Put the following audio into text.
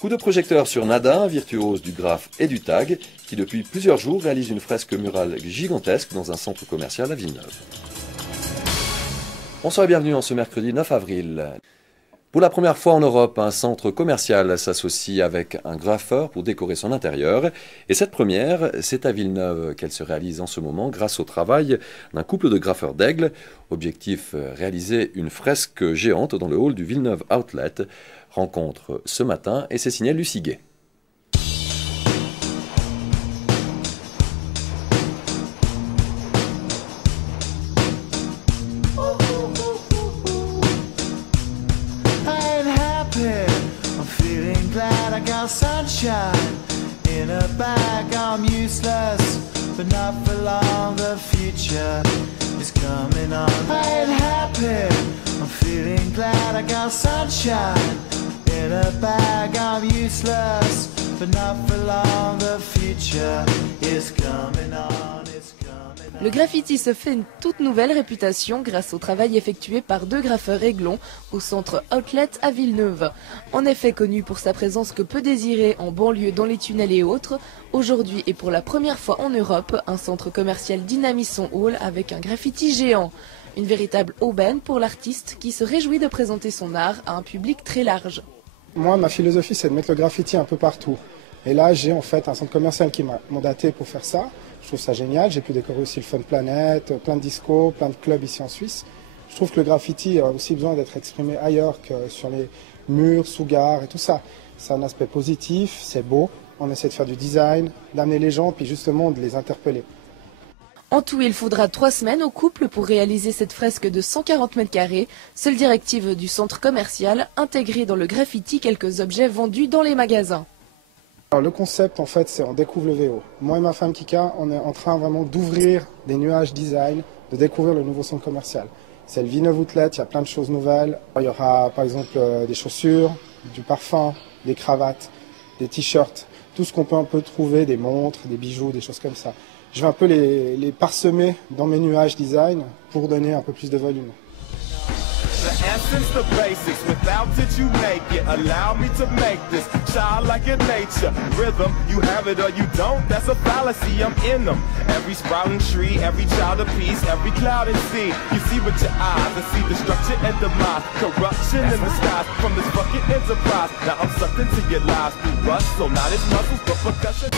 Coup de projecteur sur Nada, virtuose du graphe et du tag, qui depuis plusieurs jours réalise une fresque murale gigantesque dans un centre commercial à Villeneuve. Bonsoir et bienvenue en ce mercredi 9 avril. Pour la première fois en Europe, un centre commercial s'associe avec un graffeur pour décorer son intérieur. Et cette première, c'est à Villeneuve qu'elle se réalise en ce moment grâce au travail d'un couple de graffeurs d'Aigle. Objectif, réaliser une fresque géante dans le hall du Villeneuve Outlet. Rencontre ce matin et c'est signé Lucie Gay. Sunshine in a bag, I'm useless, but not for long. The future is coming on. I ain't happy, I'm feeling glad. I got sunshine in a bag, I'm useless, but not for long. The future is coming on. Le graffiti se fait une toute nouvelle réputation grâce au travail effectué par deux graffeurs aiglons au centre Outlet à Villeneuve. En effet connu pour sa présence que peu désirée en banlieue, dans les tunnels et autres, aujourd'hui et pour la première fois en Europe, un centre commercial dynamise son hall avec un graffiti géant. Une véritable aubaine pour l'artiste qui se réjouit de présenter son art à un public très large. Moi, ma philosophie, c'est de mettre le graffiti un peu partout. Et là, j'ai en fait un centre commercial qui m'a mandaté pour faire ça. Je trouve ça génial. J'ai pu décorer aussi le Fun Planet, plein de discos, plein de clubs ici en Suisse. Je trouve que le graffiti a aussi besoin d'être exprimé ailleurs que sur les murs, sous gares et tout ça. C'est un aspect positif, c'est beau. On essaie de faire du design, d'amener les gens, puis justement de les interpeller. En tout, il faudra 3 semaines au couple pour réaliser cette fresque de 140 mètres carrés. Seule directive du centre commercial, intégrer dans le graffiti quelques objets vendus dans les magasins. Alors, le concept, en fait, c'est on découvre le VO. Moi et ma femme Kika, on est en train vraiment d'ouvrir des nuages design, de découvrir le nouveau centre commercial. C'est le Villeneuve Outlet, il y a plein de choses nouvelles. Il y aura par exemple des chaussures, du parfum, des cravates, des t-shirts, tout ce qu'on peut un peu trouver, des montres, des bijoux, des choses comme ça. Je vais un peu les parsemer dans mes nuages design pour donner un peu plus de volume. The essence, the basics, without it you make it. Allow me to make this childlike in nature. Rhythm, you have it or you don't, that's a fallacy, I'm in them. Every sprouting tree, every child of peace, every cloud and sea. You see with your eyes and see destruction and demise. Corruption in the skies from this fucking enterprise. Now I'm sucked into your lives through rust, so not as muscles but percussion.